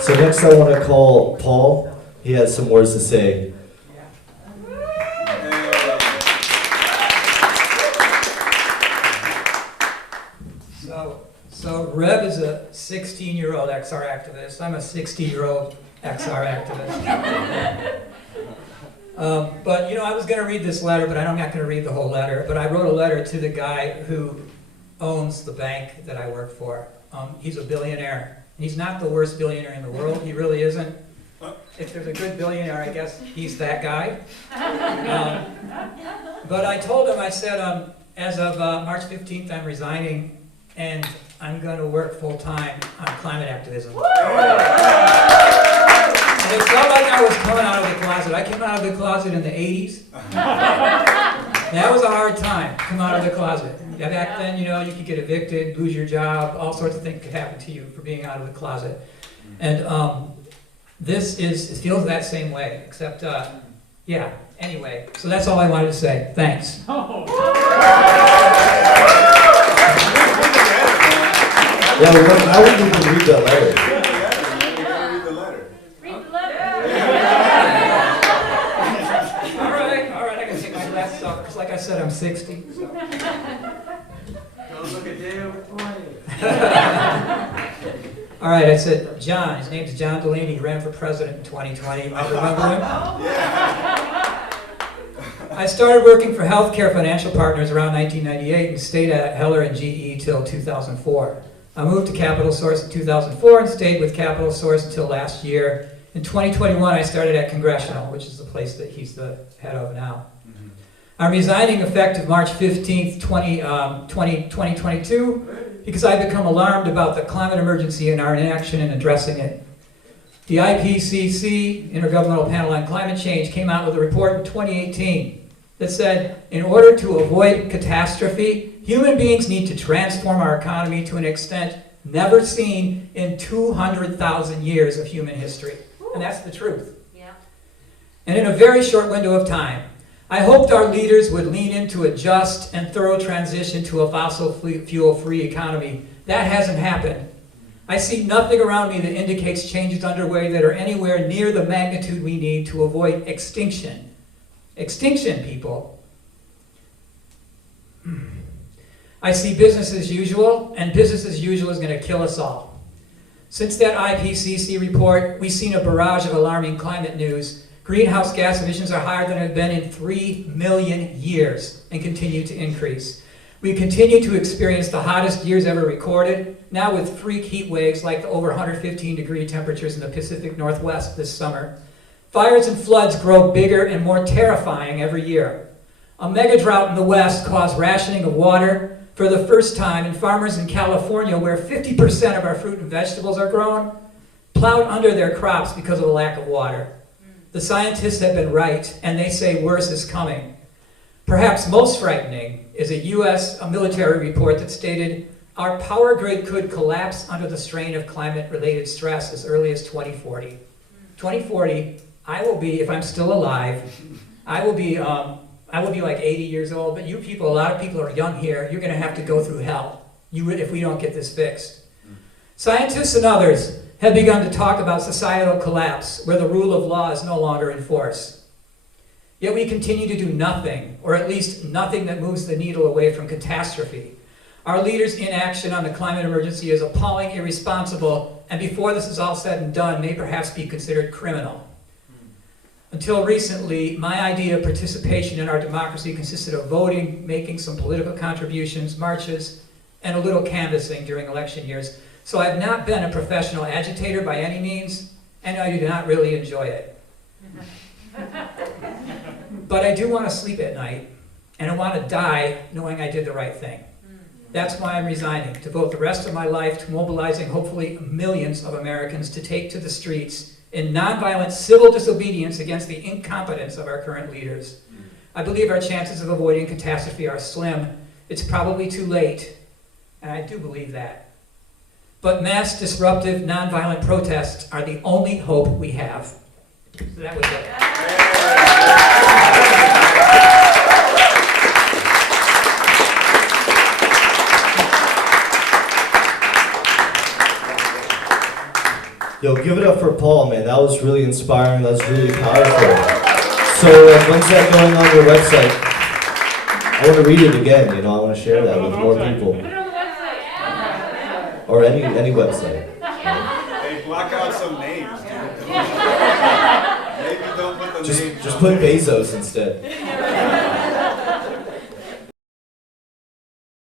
So next I want to call Paul. He has some words to say. So Reb is a 16-year-old XR activist. I'm a 60-year-old XR activist. But I was going to read this letter, but I'm not going to read the whole letter. But I wrote a letter to the guy who owns the bank that I work for. He's a billionaire. And he's not the worst billionaire in the world. He really isn't. If there's a good billionaire, I guess he's that guy. But I told him, I said, as of March 15th, I'm resigning, and I'm going to work full-time on climate activism. And it felt like I was coming out of the closet. I came out of the closet in the 80s. That was a hard time, come out of the closet. Back then, you could get evicted, lose your job, all sorts of things could happen to you for being out of the closet. And it feels that same way, except, yeah, anyway. So that's all I wanted to say. Thanks. Yeah, well, I wouldn't even read that letter. Read the letter. Read the letter. All right, I can take my glasses off, because like I said, I'm 60. So. Don't look at Dale. All right, I said John. His name's John Delaney. He ran for president in 2020. You might remember him? Yeah. I started working for Healthcare Financial Partners around 1998 and stayed at Heller and GE till 2004. I moved to Capital Source in 2004 and stayed with Capital Source until last year. In 2021, I started at Congressional, which is the place that he's the head of now. Mm-hmm. I'm resigning effective March 15th, 2022, because I've become alarmed about the climate emergency and our inaction in addressing it. The IPCC, Intergovernmental Panel on Climate Change, came out with a report in 2018 that said, in order to avoid catastrophe, human beings need to transform our economy to an extent never seen in 200,000 years of human history. And that's the truth. Yeah. And in a very short window of time, I hoped our leaders would lean into a just and thorough transition to a fossil fuel-free economy. That hasn't happened. I see nothing around me that indicates changes underway that are anywhere near the magnitude we need to avoid extinction. Extinction, people. I see business as usual, and business as usual is going to kill us all. Since that IPCC report, we've seen a barrage of alarming climate news. Greenhouse gas emissions are higher than they've been in 3 million years and continue to increase. We continue to experience the hottest years ever recorded, now with freak heat waves like the over 115-degree temperatures in the Pacific Northwest this summer. Fires and floods grow bigger and more terrifying every year. A mega drought in the West caused rationing of water for the first time, and farmers in California, where 50% of our fruit and vegetables are grown, plowed under their crops because of a lack of water. The scientists have been right, and they say worse is coming. Perhaps most frightening is a U.S. military report that stated our power grid could collapse under the strain of climate-related stress as early as 2040. 2040, I will be, if I'm still alive, I will be like 80 years old, but you people, a lot of people are young here, you're going to have to go through hell if we don't get this fixed. Scientists and others have begun to talk about societal collapse where the rule of law is no longer in force. Yet we continue to do nothing, or at least nothing that moves the needle away from catastrophe. Our leaders' inaction on the climate emergency is appalling, irresponsible, and before this is all said and done, may perhaps be considered criminal. Until recently, my idea of participation in our democracy consisted of voting, making some political contributions, marches, and a little canvassing during election years. So I've not been a professional agitator by any means, and I do not really enjoy it. But I do want to sleep at night, and I want to die knowing I did the right thing. That's why I'm resigning, to devote the rest of my life to mobilizing hopefully millions of Americans to take to the streets in nonviolent civil disobedience against the incompetence of our current leaders. I believe our chances of avoiding catastrophe are slim. It's probably too late, and I do believe that. But mass disruptive nonviolent protests are the only hope we have. So that was Yo, give it up for Paul, man. That was really inspiring. That was really powerful. So, when's that going on your website? I want to read it again. You know, I want to share that with more people. Or any website. Hey, block out some names, dude. Maybe don't put the names. Just put Bezos instead.